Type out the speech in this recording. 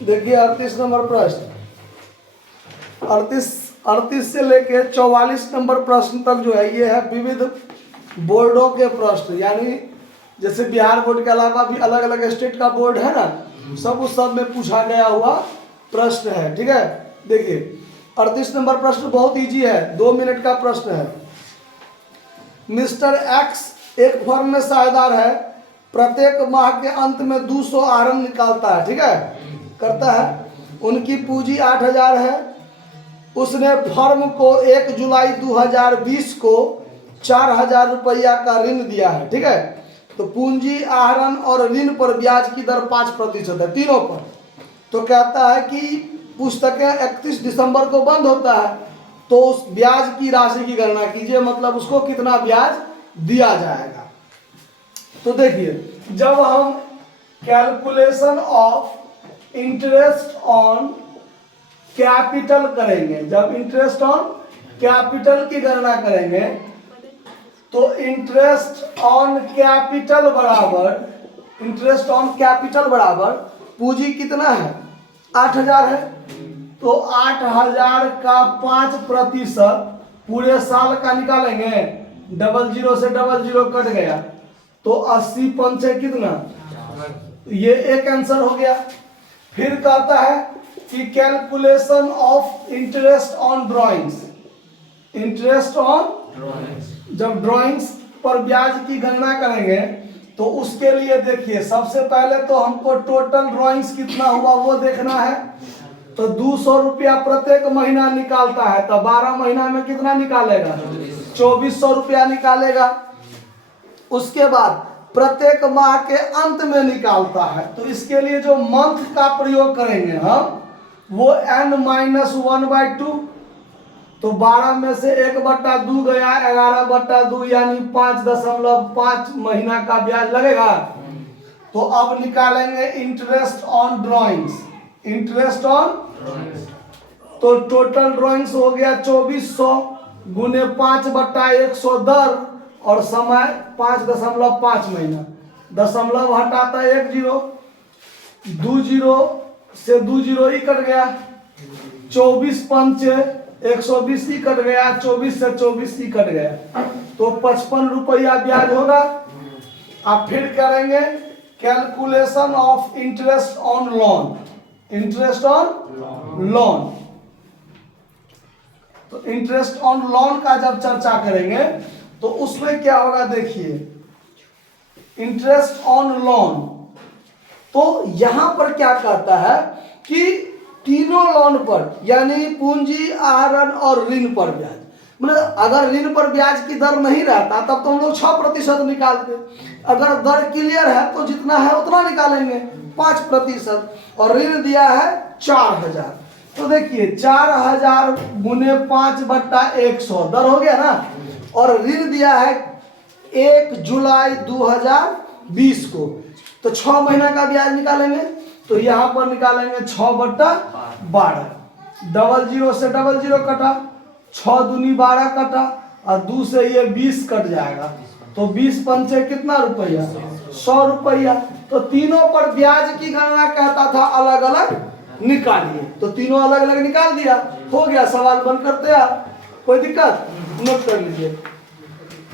देखिए 38 नंबर प्रश्न, 38 से लेके 44 नंबर प्रश्न तक जो है ये है विविध बोर्डों के प्रश्न, यानी जैसे बिहार बोर्ड के अलावा भी अलग अलग स्टेट का बोर्ड है ना, सब उस सब में पूछा गया हुआ प्रश्न है। ठीक है, देखिए 38 नंबर प्रश्न बहुत इजी है, 2 मिनट का प्रश्न है। मिस्टर एक्स एक फर्म में साझेदार है, प्रत्येक माह के अंत में 200 आहरण निकालता है। ठीक है, करता है। उनकी पूंजी 8000 है। उसने फर्म को 1 जुलाई 2020 को 4000 रुपया का ऋण दिया है। ठीक है, तो पूंजी, आहरण और ऋण पर ब्याज की दर 5% है, तीनों पर। तो कहता है कि पुस्तकें 31 दिसंबर को बंद होता है, तो उस ब्याज की राशि की गणना कीजिए, मतलब उसको कितना ब्याज दिया जाएगा। तो देखिए, जब हम calculation of interest on capital करेंगे, जब इंटरेस्ट ऑन कैपिटल की गणना करेंगे, तो इंटरेस्ट ऑन कैपिटल बराबर पूंजी कितना है, 8000 है। तो 8000 का 5% पूरे साल का निकालेंगे, 00 से 00 कट गया, तो 80 पंचे कितना, ये एक आंसर हो गया। फिर कहता है कि calculation of interest on drawings, interest on जब ड्राइंग्स पर ब्याज की गणना करेंगे, तो उसके लिए देखिए सबसे पहले तो हमको टोटल ड्राइंग्स कितना हुआ वो देखना है। तो 200 रुपया प्रत्येक महीना निकालता है, तो 12 महीना में कितना निकालेगा, 2400 रुपया निकालेगा। उसके बाद प्रत्येक माह के अंत में निकालता है, तो इसके लिए जो मंथ का प्रयोग करेंगे हम, वो n-1/2। तो 12 में से 1/2 गया, 11/2 यानी 5.5 महीना का ब्याज लगेगा। तो अब निकालेंगे interest on drawings, interest on, तो टोटल ड्राइंग्स हो गया 2400 गुने 5/100 दर, और समय 5.5 महीना, दशमलव हटाता 1 0, 2 0 से 2 0 ही कट गया, 24 पंचे 120 ही कट गया, 24 से 24 ही कट गया, तो 55 रुपया ब्याज होगा। अब फिर करेंगे calculation of interest on loan, interest on loan. तो इंटरेस्ट ऑन लोन का जब चर्चा करेंगे, तो उसमें क्या होगा, देखिए इंटरेस्ट ऑन लोन, तो यहां पर क्या कहता है कि तीनों लोन पर, यानी पूंजी, आहरण और ऋण पर ब्याज, मतलब अगर ऋण पर ब्याज की दर नहीं रहता तब तो हम लोग 6% निकालते, अगर दर क्लियर है तो जितना है उतना निकालेंगे 5%, और ऋण दिया है 4000। तो देखिए 4000 गुने 5/100 दर हो गया ना, और ऋण दिया है 1 जुलाई 2020 को, तो 6 महीना का ब्याज निकालेंगे, तो यहां पर निकालेंगे 6/12, 00 से 00 कटा, 6 दूनी 12 कटा, और 2 से ये 20 कट जाएगा, तो 20 पंचे कितना रुपया, 100 रुपया। तो तीनों पर ब्याज की गणना कहता था अलग अलग निकालिए, तो तीनों अलग अलग निकाल दिया, हो गया, सवाल बंद करते हैं। कोई दिक्कत, नोट कर लीजिए।